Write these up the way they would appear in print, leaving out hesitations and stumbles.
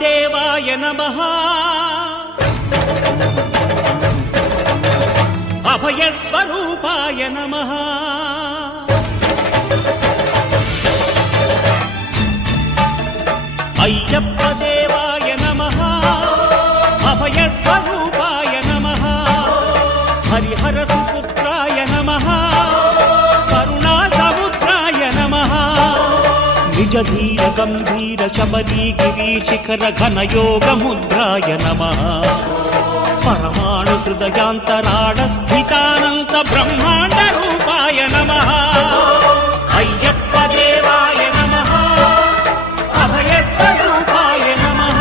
దేవాయ నమః అభయస్వరూపాయ నమః అయ్యప్ప దేవాయ నమః అభయస్వరూపాయ నమః హరిహర సుపుత్రాయ నమః కరుణా సముద్రాయ నమః నిజ ధీర గంభీర శబరీ గిరీశిఖర ఘనయోగ ముద్రాయ నమః పరమాణు హృదయాంతరాళ స్థితానంత బ్రహ్మాండ రూపాయ నమః అయ్యప్ప దేవాయ నమః అభయస్వరూపాయ నమః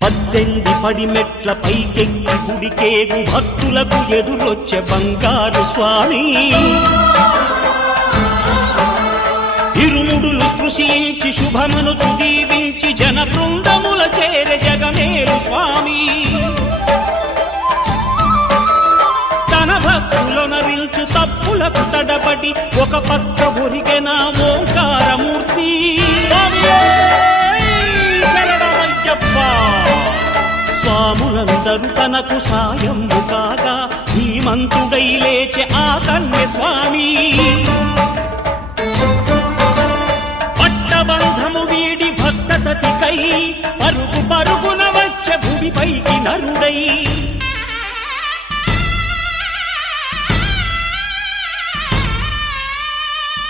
పద్దెంది పడిమెట్ల పైకెక్కి గుడికేగు భక్తులకు ఎదురొచ్చే బంగారు స్వామి ఇరుముడులు స్పృశించి శుభమనుచు దీవించి జన బృందముల చేరే జగమేలు స్వామి తన భక్తులొనరిల్చు తప్పులకు తడబడి ఒక పక్క ఒరిగెన ఓంకారమూర్తి స్వాములందరూ తనకు సాయము కాగా ధీమంతుడై లేచే ఆ కన్య స్వామి పట్టబంధము వీడి భక్తతతికై పరుగు పరుగున వచ్చే భూమిపైకి నరుడై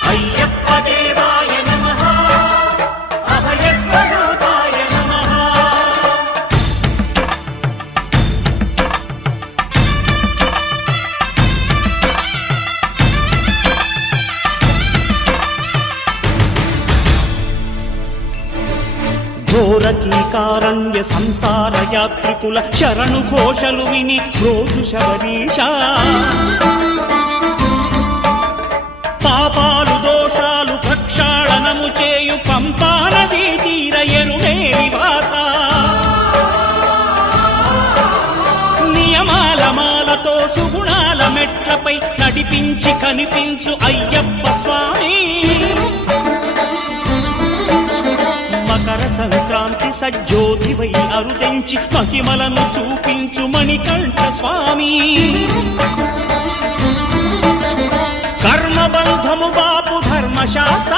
అయ్యప్ప దేవాయ నమః అభయస్వరూపాయ నమః ఘోరకీకారణ్య సంసార యాత్రికుల శరణు ఘోషలు విని రోజు శబరీశ పాపాలు దోషాలు ప్రక్షాళనము చేయు పంపానదీ తీర ఎరుమే నివాస నియమాల మాలతో సుగుణాల మెట్లపై నడిపించి కనిపించు అయ్యప్ప స్వామి మకర సంక్రాంతి సజ్జోతివై అరుదెంచి మహిమలను చూపించు మణికంఠ స్వామి కర్మబంధము బాపు ధర్మశాస్త్ర